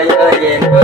yeah, yeah.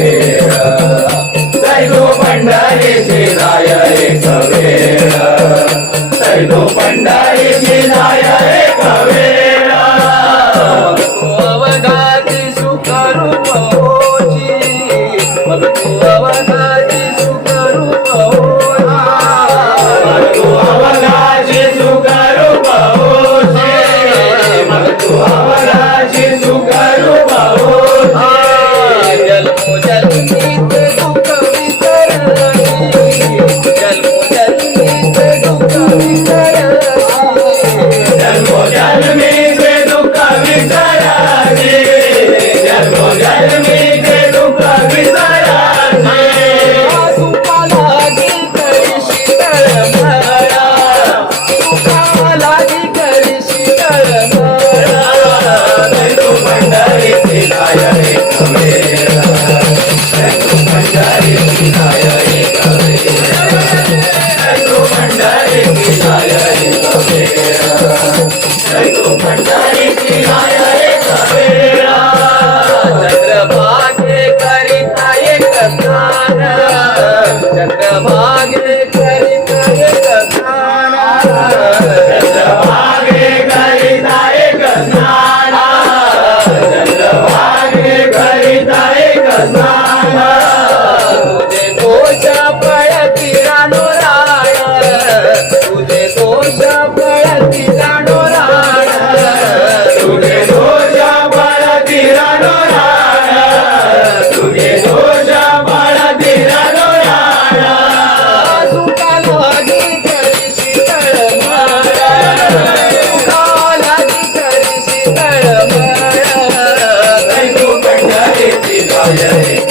yeah.